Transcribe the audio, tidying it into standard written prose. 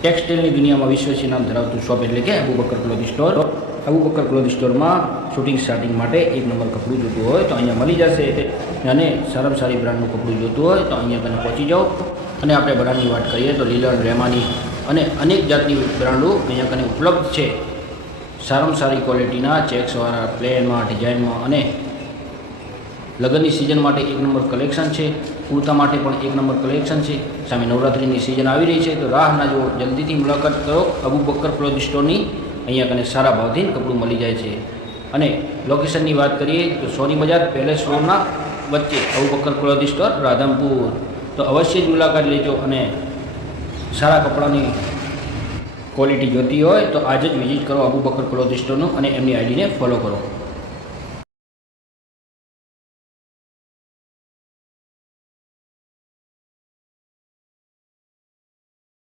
ટેક્સટાઇલની દુનિયામાં વિશ્વસનીય નામ ધરાવતું શોપ એટલે કે Abubakar clothing store. Abubakar clothing સ્ટોરમાં શૂટિંગ સ્ટાર્ટિંગ માટે એક નંબર કપડું જોતું હોય તો અહીંયા મળી જશે. અને સારામાં સારી બ્રાન્ડનું કપડું જોતું હોય તો અહીંયા તમે પહોંચી જાઓ. અને આપણે બ્રાન્ડની વાત કરીએ તો લીલન, રેમાની અને અનેક જાતની બ્રાન્ડો અહીંયા કને ઉપલબ્ધ છે. સારામાં સારી ક્વોલિટીના ચેક્સવાળા, પ્લેનમાં, ડિઝાઇનમાં અને લગ્નની સિઝન માટે એક નંબર કલેક્શન છે. કુર્તા માટે પણ એક નંબર કલેક્શન છે. સામે નવરાત્રિની સિઝન આવી રહી છે તો રાહ ના જુઓ, જલ્દીથી મુલાકાત કરો અબુબકર ક્લોથિંગ સ્ટોરની. અહીંયા કને સારા ભાવથી કપડું મળી જાય છે. અને લોકેશનની વાત કરીએ તો સોની બજાર પેલેસ રોડના વચ્ચે અબુબકર ક્લોથિંગ સ્ટોર, રાધનપુર. તો અવશ્ય જ મુલાકાત લેજો. અને સારા કપડાની ક્વોલિટી જોતી હોય તો આજે જ વિઝિટ કરો અબુબકર ક્લોથિંગ સ્ટોરનું અને એમની આઈડીને ફોલો કરો.